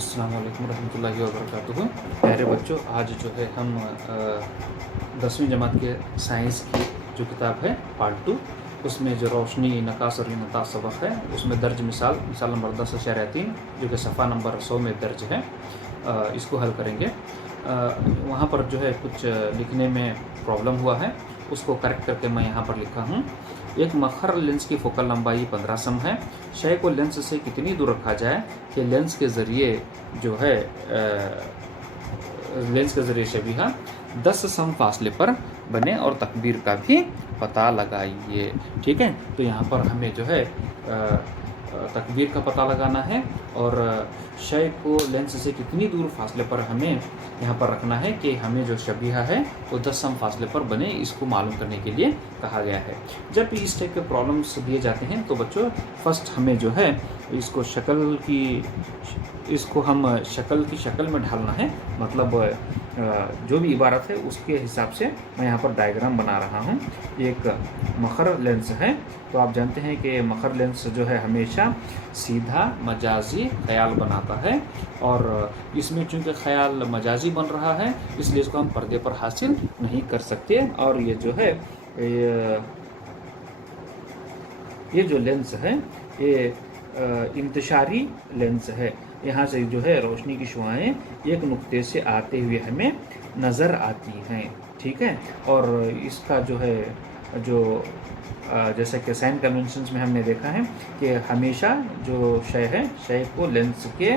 अस्सलाम वालेकुम रहमतुल्लाहि व बरकातुहू। प्यारे बच्चों, आज जो है हम 10वीं जमात के साइंस की जो किताब है पार्ट 2, उसमें जो रोशनी नकास और नता सबक है, उसमें दर्ज मिसाल नंबर 10/3 जो कि सफ़ा नंबर 100 में दर्ज है, इसको हल करेंगे। वहाँ पर जो है कुछ लिखने में प्रॉब्लम हुआ है, उसको करेक्ट करके मैं यहाँ पर लिखा हूँ। एक मखर लेंस की फोकल लंबाई 15 सम है। शय को लेंस से कितनी दूर रखा जाए कि लेंस के ज़रिए जो है लेंस के ज़रिए शबीहा 10 सम फासले पर बने और तकबीर का भी पता लगाइए। ठीक है, तो यहाँ पर हमें जो है तकबीर का पता लगाना है और शय को लेंस से कितनी दूर फासले पर हमें यहाँ पर रखना है कि हमें जो शबीहा है वो 10 सम फासले पर बने, इसको मालूम करने के लिए कहा गया है। जब भी इस टाइप के प्रॉब्लम्स दिए जाते हैं तो बच्चों फर्स्ट हमें जो है इसको हम शक्ल की शक्ल में ढालना है। मतलब जो भी इबारत है उसके हिसाब से मैं यहाँ पर डायग्राम बना रहा हूँ। एक मखर लेंस है, तो आप जानते हैं कि मखर लेंस जो है हमेशा सीधा मजाजी ख्याल बनाता है और इसमें चूँकि ख्याल मजाजी बन रहा है इसलिए इसको हम पर्दे पर हासिल नहीं कर सकते। और ये जो है ये जो लेंस है ये इंतशारी लेंस है। यहाँ से जो है रोशनी की शुआएं एक नुक्ते से आते हुए हमें नज़र आती हैं। ठीक है, और इसका जो है जैसे कि साइन कन्वेंशंस में हमने देखा है कि हमेशा जो शय है, शय को लेंस के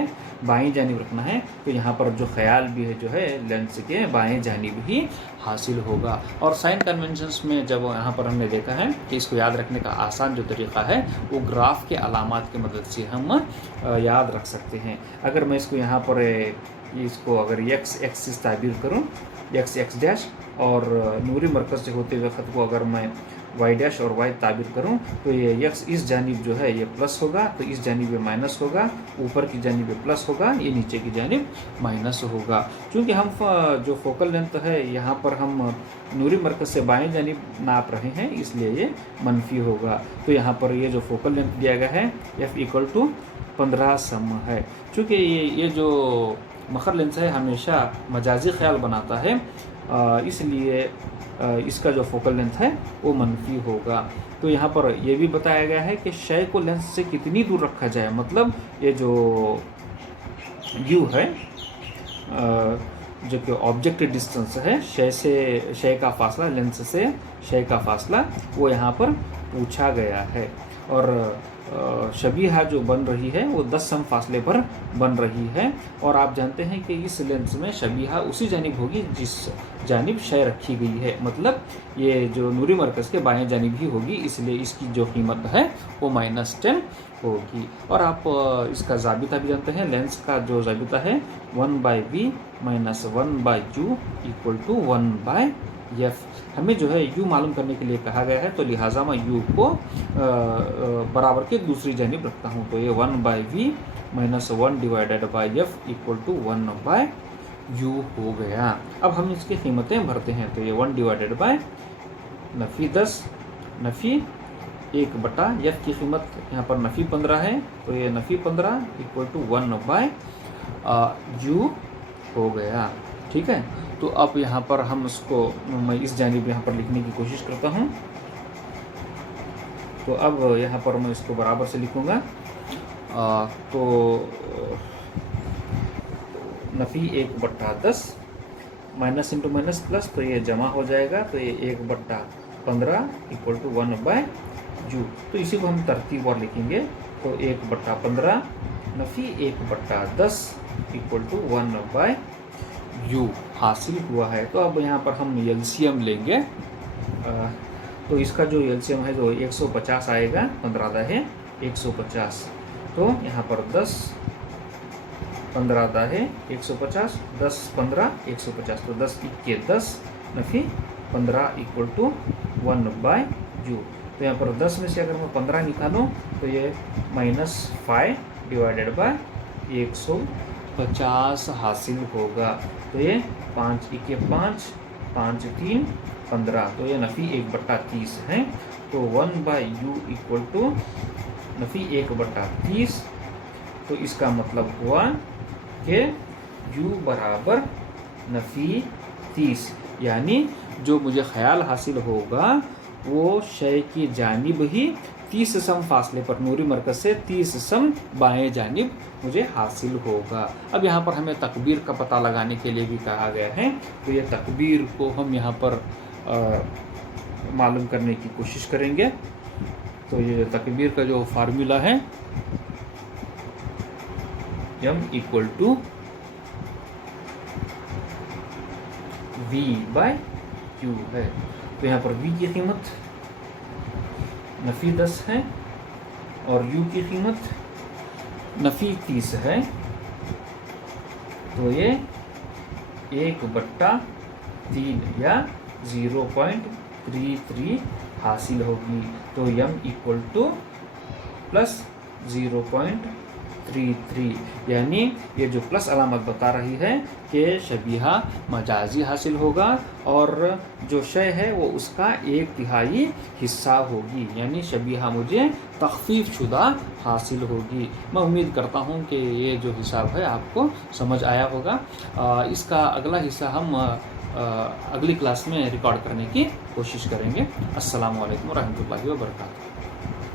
बाईं जानिब रखना है, तो यहाँ पर जो ख्याल भी है जो है लेंस के बाएं जानिब ही हासिल होगा। और साइन कन्वेंशंस में जब यहाँ पर हमने देखा है कि इसको याद रखने का आसान जो तरीक़ा है वो ग्राफ के अलामात की मदद से हम याद रख सकते हैं। अगर मैं इसको यहाँ पर इसको अगर एक्स एक्सिस ताबीर करूँ, एक्स एक्स डैश, और नूरी मरकज़ से होते हुए ख़त को अगर मैं वाई डैश और वाई ताबीर करूं तो ये यक्स इस जानिब जो है ये प्लस होगा, तो इस जानिब ये माइनस होगा, ऊपर की जानिब ये प्लस होगा, ये नीचे की जानिब माइनस होगा। क्योंकि हम जो फोकल लेंथ है यहाँ पर हम नूरी मरकज़ से बाएं जानिब नाप रहे हैं इसलिए ये मनफी होगा। तो यहाँ पर ये जो फोकल लेंथ दिया गया है F = 15 सम है। चूँकि ये जो मखर लेंस है हमेशा मजाजी ख्याल बनाता है, इसलिए इसका जो फोकल लेंथ है वो मनफी होगा। तो यहाँ पर ये भी बताया गया है कि शय को लेंस से कितनी दूर रखा जाए। मतलब ये जो U है जो कि ऑब्जेक्ट डिस्टेंस है, शय का फासला, लेंस से शय का फासला, वो यहाँ पर पूछा गया है। और शबीहा जो बन रही है वो 10 सम फासले पर बन रही है। और आप जानते हैं कि इस लेंस में शबीहा उसी जानिब होगी जिस जानिब शय रखी गई है। मतलब ये जो नूरी मरकज़ के बाएं जानिब ही होगी, इसलिए इसकी जो कीमत है वो -10 होगी। और आप इसका ज़ाबिता भी जानते हैं, लेंस का जो ज़ाबिता है 1/v - 1/u = 1/f। हमें जो है u मालूम करने के लिए कहा गया है, तो लिहाजा मैं u को बराबर के दूसरी जानिब रखता हूँ। तो ये 1/v - 1/f = 1/u हो गया। अब हम इसकी कीमतें भरते हैं। तो ये 1/10 नफ़ी 1/f की कीमत यहाँ पर नफ़ी 15 है, तो ये नफ़ी 15 = 1/u हो गया। ठीक है, तो अब यहाँ पर हम इसको मैं इस जानिब यहाँ पर लिखने की कोशिश करता हूँ। तो अब यहाँ पर मैं इसको बराबर से लिखूँगा। तो नफ़ी 1/10 माइनस इंटू माइनस प्लस, तो ये जमा हो जाएगा, तो ये 1/15 = 1/u। तो इसी को हम तरतीब और लिखेंगे। तो 1/15 नफ़ी 1/10 = 1/u हासिल हुआ है। तो अब यहाँ पर हम एलसीएम लेंगे। तो इसका जो एलसीएम है जो 150 आएगा, 15 दाहे 150, तो यहाँ पर 10 15 दाहे 150, 10 15 150, तो 10 × 10 नफ़ी 15 = 1/u। तो यहाँ पर 10 में से अगर मैं 15 निकालूँ तो ये -5 / 150 हासिल होगा। तो ये 5 × 5 5 3 15, तो ये नफ़ी 1/30 है। तो 1/u = नफ़ी 1/30, तो इसका मतलब हुआ के यू बराबर नफ़ी 30, यानी जो मुझे ख्याल हासिल होगा वो शय की जानिब ही 30 सम फासले पर नूरी मरकज़ से 30 सम बाएं जानिब मुझे हासिल होगा। अब यहाँ पर हमें तकबीर का पता लगाने के लिए भी कहा गया है, तो ये तकबीर को हम यहाँ पर मालूम करने की कोशिश करेंगे। तो ये तकबीर का जो फार्मूला है m इक्वल टू v/q है। तो यहाँ पर v की कीमत नफ़ी 10 है और u की कीमत नफ़ी 30 है, तो ये 1/3 या 0.33 हासिल होगी। तो m इक्वल टू प्लस 0.33, यानी ये जो प्लस अलामत बता रही है कि शबीहा मजाजी हासिल होगा और जो शय है वो उसका 1/3 हिस्सा होगी, यानी शबीहा मुझे तख़फ़ीफ़ शुदा हासिल होगी। मैं उम्मीद करता हूँ कि ये जो हिसाब है आपको समझ आया होगा। इसका अगला हिस्सा हम अगली क्लास में रिकॉर्ड करने की कोशिश करेंगे। अस्सलामु अलैकुम रहमतुल्लाहि व बरकातुहू।